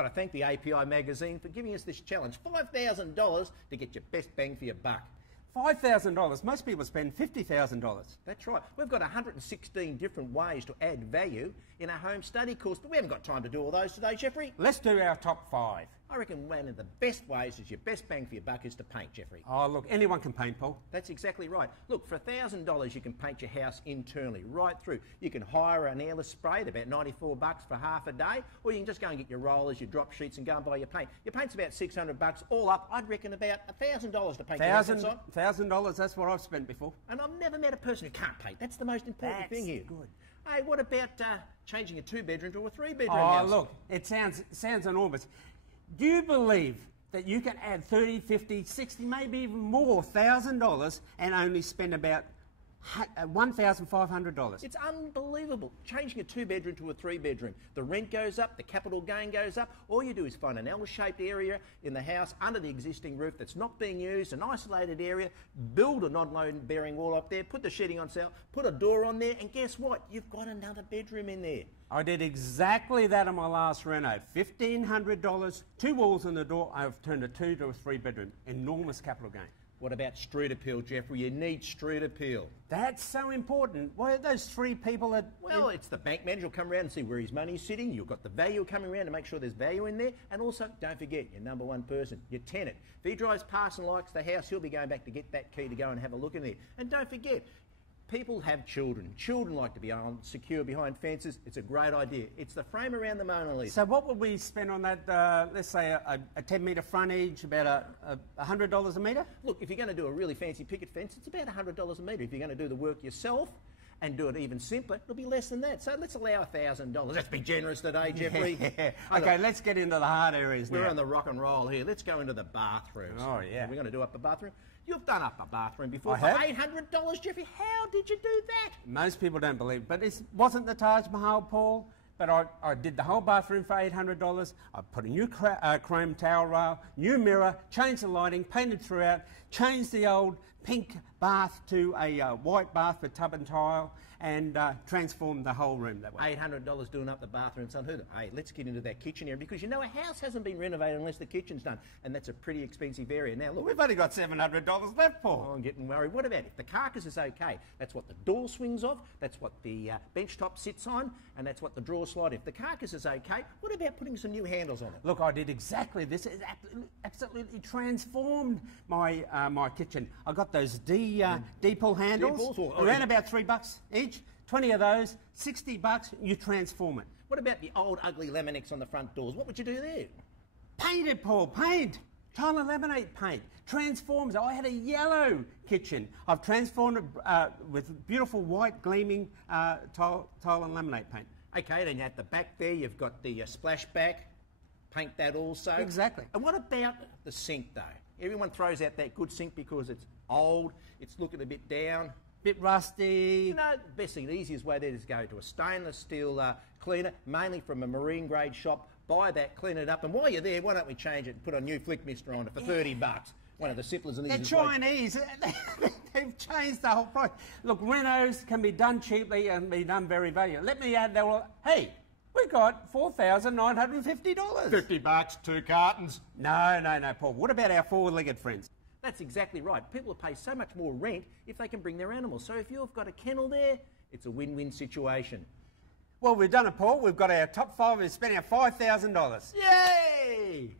Got to thank the API magazine for giving us this challenge. $5,000 to get your best bang for your buck. $5,000. Most people spend $50,000. That's right. We've got 116 different ways to add value in our home study course, but we haven't got time to do all those today, Jeffrey. Let's do our top 5. I reckon one of the best ways is your best bang for your buck is to paint, Jeffrey. Oh, look, anyone can paint, Paul. That's exactly right. Look, for $1,000 you can paint your house internally, right through. You can hire an airless spray at about $94 for half a day, or you can just go and get your rollers, your drop sheets and go and buy your paint. Your paint's about $600 all up. I'd reckon about $1,000 to paint your house inside. $1,000, that's what I've spent before. And I've never met a person who can't paint. That's the most important thing here. Good. Hey, what about changing a 2-bedroom to a 3-bedroom house? Oh, look, it sounds enormous. Do you believe that you can add $30, $50, $60, maybe even more $1,000 and only spend about $1,500? It's unbelievable. Changing a 2-bedroom to a 3-bedroom. The rent goes up, the capital gain goes up. All you do is find an L-shaped area in the house under the existing roof that's not being used, an isolated area, build a non-load bearing wall up there, put the sheeting on sale, put a door on there, and guess what? You've got another bedroom in there. I did exactly that on my last reno. $1,500, 2 walls and a door. I've turned a 2 to a 3-bedroom. Enormous capital gain. What about street appeal, Jeffrey? You need street appeal. That's so important. Why are those 3 people that... Well, it's the bank manager will come around and see where his money's sitting. You've got the value coming around to make sure there's value in there. And also, don't forget, your number 1 person, your tenant. If he drives past and likes the house, he'll be going back to get that key to go and have a look in there. And don't forget, people have children. Children like to be secure behind fences. It's a great idea. It's the frame around the Mona Lisa. So what would we spend on that, let's say a 10-metre frontage, about $100 a metre? Look, if you're going to do a really fancy picket fence, it's about $100 a metre. If you're going to do the work yourself and do it even simpler, it'll be less than that. So let's allow $1,000. Let's be generous today, Jeffrey. Yeah. Okay, let's get into the hard areas now. We're on the rock and roll here. Let's go into the bathrooms. Oh, yeah. We're going to do up the bathroom. You've done up a bathroom before I for have. $800, Jeffrey. How did you do that? Most people don't believe it, but it wasn't the Taj Mahal, Paul. But I did the whole bathroom for $800. I put a new chrome towel rail, new mirror, changed the lighting, painted throughout, changed the old pink bath to a white bath with tub and tile, and transformed the whole room that way. $800 doing up the bathroom, son. Hey, let's get into that kitchen area, because you know a house hasn't been renovated unless the kitchen's done, and that's a pretty expensive area. Now, look, We've only got $700 left, Paul. Oh, I'm getting worried. What about if the carcass is okay? That's what the door swings off, that's what the bench top sits on, and that's what the drawer slide. If the carcass is okay, what about putting some new handles on it? Look, I did exactly this. It absolutely transformed my my kitchen. I got those D-pull handles, around about $3 each. 20 of those, $60, you transform it. What about the old ugly Laminex on the front doors? What would you do there? Paint it, Paul, paint. Tile and laminate paint. Transforms. I had a yellow kitchen. I've transformed it with beautiful white gleaming tile and laminate paint. Okay, then at the back there you've got the splashback. Paint that also. Exactly. And what about the sink though? Everyone throws out that good sink because it's old, it's looking a bit down. Bit rusty. You know, the best thing, the easiest way there is go to a stainless steel cleaner, mainly from a marine grade shop. Buy that, clean it up, and while you're there, why don't we change it and put a new flick mister on it for $30? One of the simplest and easiest They're Chinese. They've changed the whole price. Look, renos can be done cheaply and be done very valuable. Let me add that. Hey, we got $4,950. $50, 2 cartons. No, Paul. What about our 4-legged friends? That's exactly right. People will pay so much more rent if they can bring their animals. So if you've got a kennel there, it's a win-win situation. Well, we've done it, Paul. We've got our top 5. We've spent our $5,000. Yay!